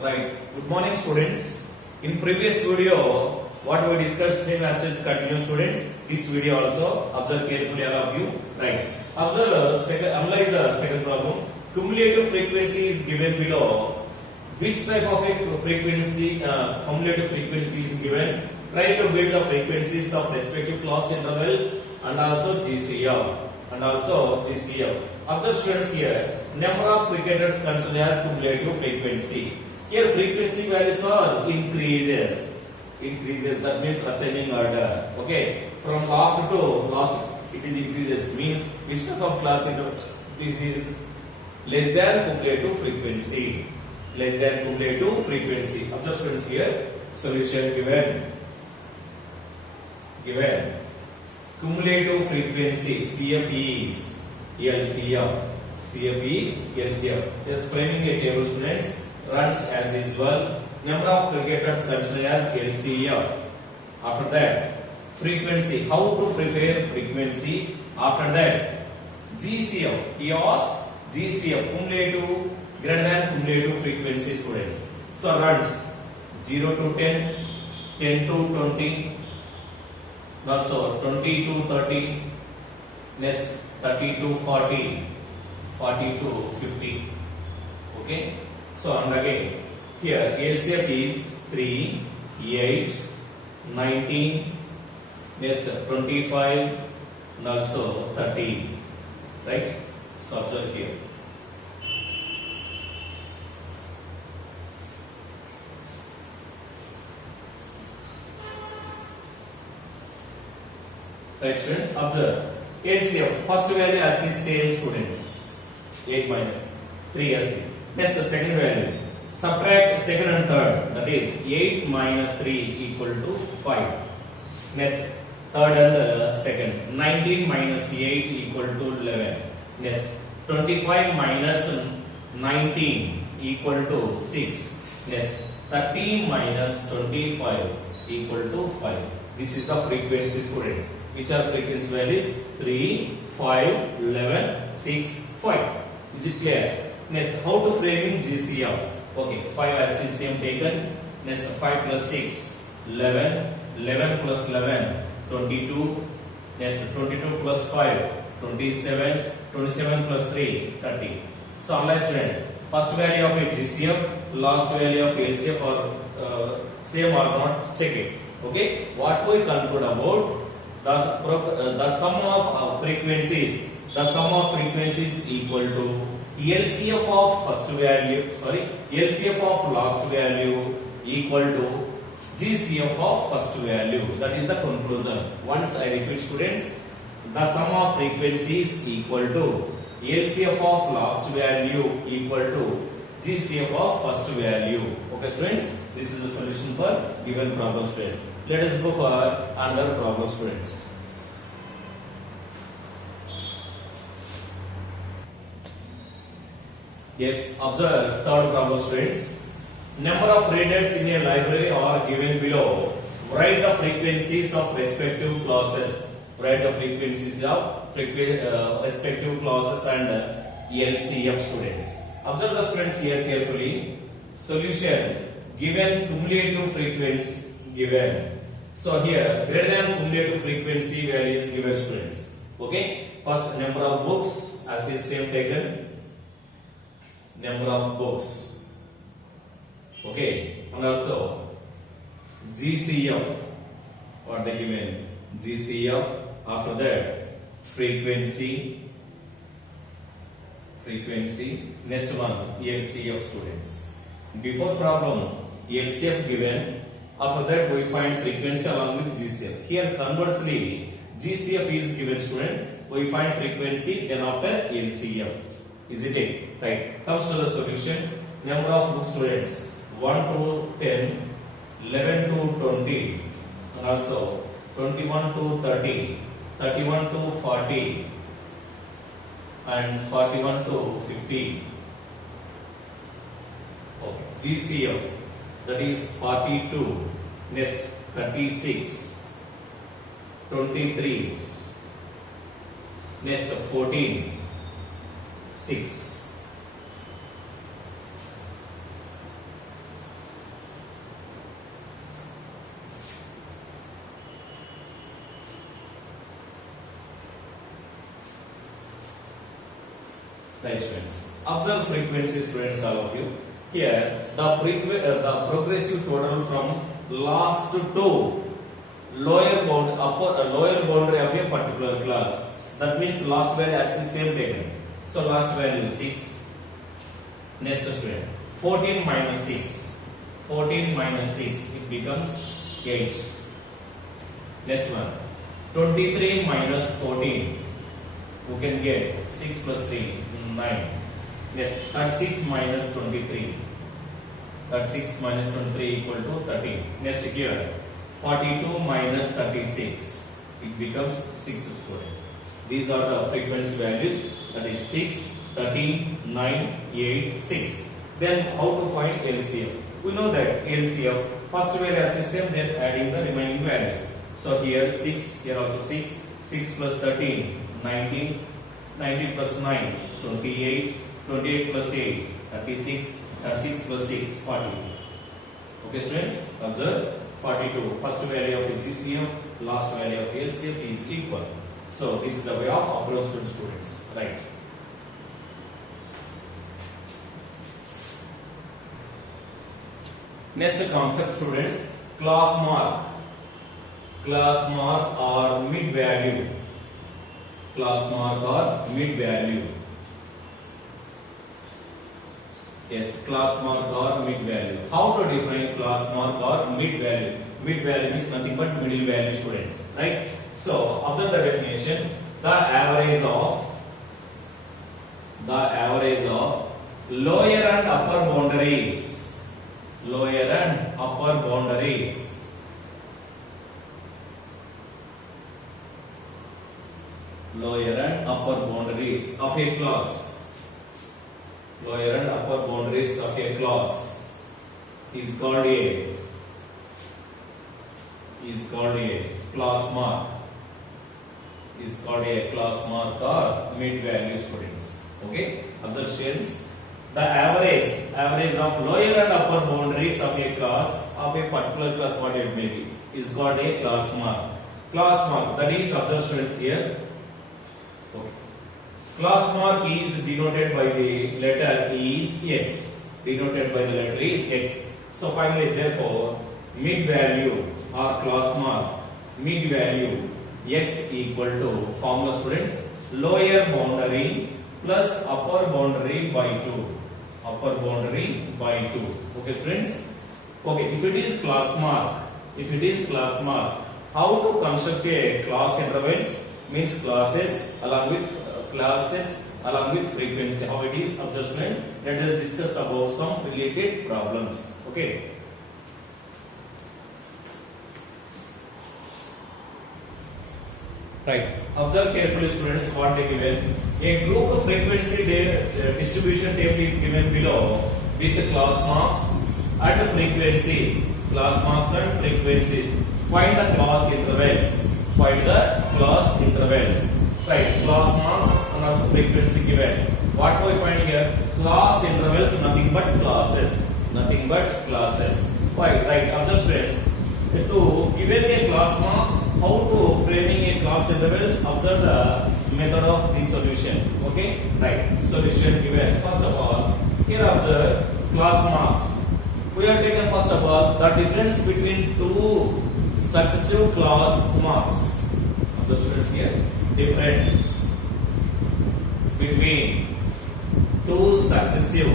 Right. Good morning, students. In previous video, what we discussed same as is continue, students. This video also observe carefully, all of you. Right. Analyze the second problem. Cumulative frequency is given below. Which type of a frequency, cumulative frequency is given? Try to build the frequencies of respective class intervals and also GCF. Observe, students, here number of cricketers considered as cumulative frequency. Here frequency values are increases. That means ascending order. Okay, from last to last it is increases, means which type of class interval? This is less than cumulative frequency. Observe, students, here solution given cumulative frequency CF is LCF. Just framing a table, students, runs as usual. Number of cricketers considered as LCF. After that, frequency. How to prepare frequency? After that, GCF. He asked GCF, cumulative greater than cumulative frequency, students. So runs 0 to 10, 10 to 20, also 20 to 30, next 30 to 40, 40 to 50. Okay. So and again here LCF is 3, 8, 19, next 25 and also 30. Right. So observe here. Right, students, observe. LCF, first value as the same, students. 8 minus 3 as it. Next, second value. Subtract second and third. That is 8 minus 3 equal to 5. Next, third and second. 19 minus 8 equal to 11. Next, 25 minus 19 equal to 6. Next, 30 minus 25 equal to 5. This is the frequency, students. Which are frequency values? 3, 5, 11, 6, 5. Is it clear? Next, how to frame in GCF? Okay, 5 as the same taken. Next, 5 plus 6, 11, 11 plus 11, 22. Next, 22 plus 5, 27, 27 plus 3, 30. So, analyze, student. First value of a GCF, last value of LCF are same or not? Check it. Okay, what we conclude about? The sum of frequencies equal to LCF of first value, LCF of last value equal to GCF of first value. That is the conclusion. Once I repeat, students, the sum of frequencies equal to LCF of last value equal to GCF of first value. Okay, students, this is the solution for given problem, students. Let us go for another problem, students. Yes, observe third problem, students. Number of readers in a library are given below. Write the frequencies of respective classes. Respective classes and LCF, students. Observe the students here carefully. Solution given cumulative frequency given. So here greater than cumulative frequency value is given, students. Okay. First, number of books as the same taken. Number of books. Okay. And also GCF. What they given? GCF. After that, frequency. Next one, LCF, students. Before problem, LCF given. After that, we find frequency along with GCF. Here, conversely, GCF is given, students. We find frequency, then after LCF. Is it right? Comes to the solution. Number of books, students. 1 to 10, 11 to 20, and also 21 to 30, 31 to 40, and 41 to 50. Okay. GCF, that is 42, next 36, 23, next 14, 6. Right, students. Observe frequency, students, all of you. Here, the progressive total from last to lower boundary of a particular class. That means last value has the same taken. So last value is 6. Next student, 14 minus 6. 14 minus 6, it becomes 8. Next one, 23 minus 14. You can get 6 plus 3, 9. Next, 36 minus 23. 36 minus 23 equal to 13. Next here, 42 minus 36. It becomes 6 students. These are the frequency values. That is 6, 13, 9, 8, 6. Then how to find LCM? We know that LCM, first value as the same, then adding the remaining values. So here 6, here also 6. 6 plus 13, 19. 19 plus 9, 28. 28 plus 8, 36. 36 plus 6, 40. Okay, students, observe 42. First value of GCM, last value of LCM is equal. So this is the way of approaching students, right? Next concept, students, class mark. Class mark or mid value. Class mark or mid value. Yes, class mark or mid value. How to define class mark or mid value? Mid value is nothing but middle value, students, right? So observe the definition: the average of lower and upper boundaries. Lower and upper boundaries. Lower and upper boundaries of a class. Lower and upper boundaries of a class is called a class mark. Is called a class mark or mid value, students. Okay, observe students. The average of lower and upper boundaries of a class, of a particular class, what it may be, is called a class mark. Class mark, that is, observe students here. Okay. Class mark is denoted by the letter is X. Denoted by the letter is X. So finally, therefore, mid value or class mark, mid value X equal to formula, students, lower boundary plus upper boundary by 2. Upper boundary by 2. Okay, students? Okay, if it is class mark, how to construct a class intervals? Means classes along with frequency. How it is, observe student. Let us discuss about some related problems. Okay. Right. Observe carefully, students, what they given. A group of frequency distribution table is given below with class marks and frequencies. Class marks and frequencies. Find the class intervals. Right. Class marks and also frequency given. What do we find here? Class intervals, nothing but classes. Why? Right. Observe, students. To given a class marks, how to framing a class intervals, observe the method of the solution. Okay, right. Solution given. First of all, here observe class marks. We have taken first of all the difference between two successive class marks. Observe, students, here difference between two successive.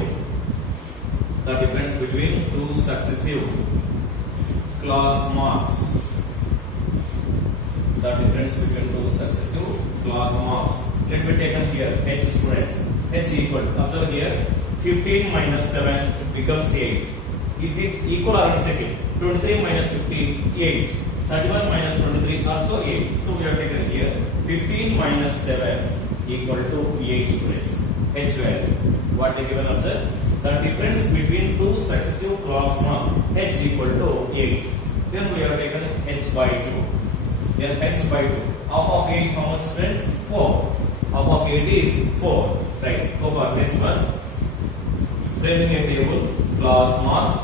The difference between two successive class marks. The difference between two successive class marks. Let me take here H, students. H equal. Observe here. 15 minus 7 becomes 8. Is it equal or unchecking? 23 minus 15, 8. 31 minus 23 also 8. So we have taken here 15 minus 7 equal to 8, students. H value. What they given, observe? The difference between two successive class marks, H equal to 8. Then we have taken H by 2. Then H by 2. Half of 8, how much, friends? 4. Half of 8 is 4. Right. Go for next one. Framing a table, class marks.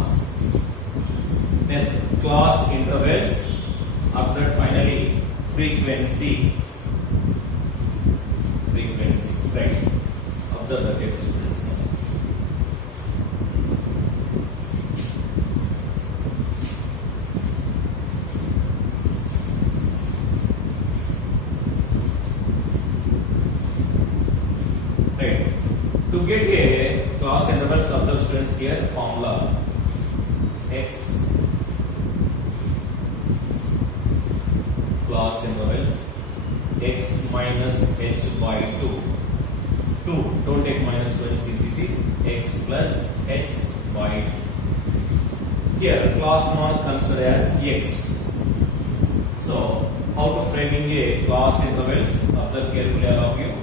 Next, class intervals. After that, finally, frequency. Right. Observe the table, students. Right. To get a class intervals, observe students here formula x class intervals x minus h by 2. 2, don't take minus 12, this is x plus h by 2. Here class mark considered as x. So how to framing a class intervals? Observe carefully all of you.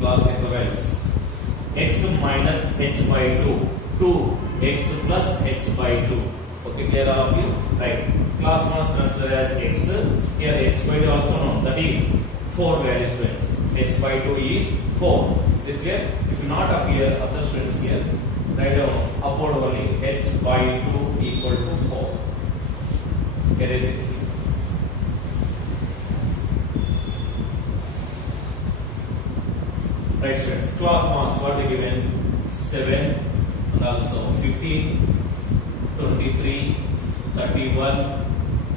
Class intervals x minus h by 2 to x plus h by 2. Okay, clear all of you? Right. Class marks considered as x. Here h by 2 also known, that is 4 value students. H by 2 is 4. Is it clear? If not appear, observe students here. Write down upward only h by 2 equal to 4. Here is it. Right students. Class marks what they given? 7 and also 15, 23, 31,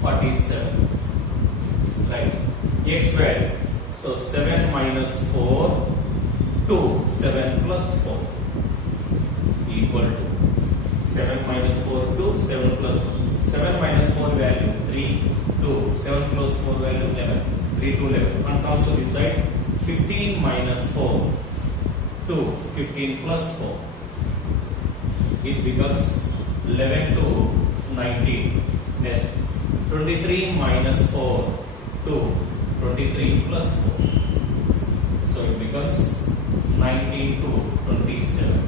47. Right. X value. So 7 minus 4 to 7 plus 4 equal to 7 minus 4 to 7 plus 4. 7 minus 4 value 3 to 7 plus 4 value 11. 3 to 11. And comes to this side 15 minus 4 to 15 plus 4. It becomes 11 to 19. Next 23 minus 4 to 23 plus 4. So it becomes 19 to 27.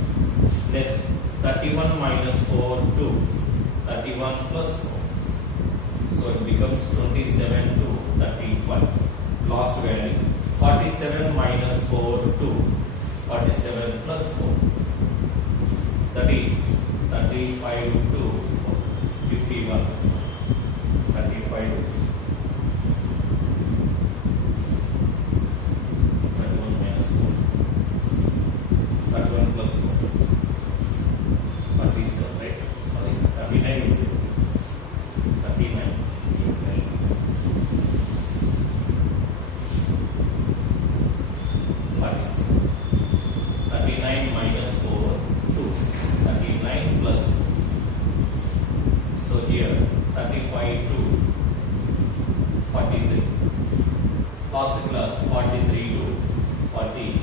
Next 31 minus 4 to 31 plus 4. So it becomes 27 to 35. Last value 47 minus 4 to 47 plus 4. That is 35 to 51. 35 to 31 minus 4. 31 plus 4. 37, right? Sorry, 39 is there. 39. 39 minus 4 to 39 plus 4. So here 35 to 43. Last class 43 to 40,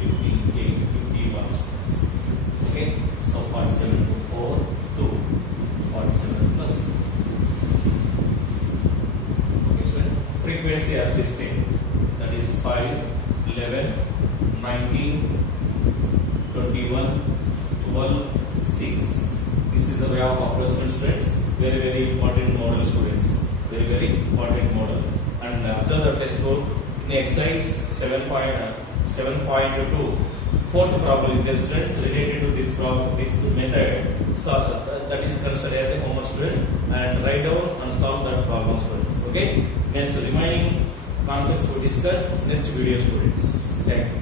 58, 51 students. Okay, so 47 to 4 to 47 plus 4. Okay, students. Frequency as we say, that is 5, 11, 19, 21, 12, 6. This is the way of approachment students. Very, very important model students. Very, very important model. And observe the test book in exercise 7.2. Fourth problem is there students related to this problem, this method. So that is considered as a homework students, and write down and solve that problem students. Okay. Next remaining concepts we discuss next video students. Thank you.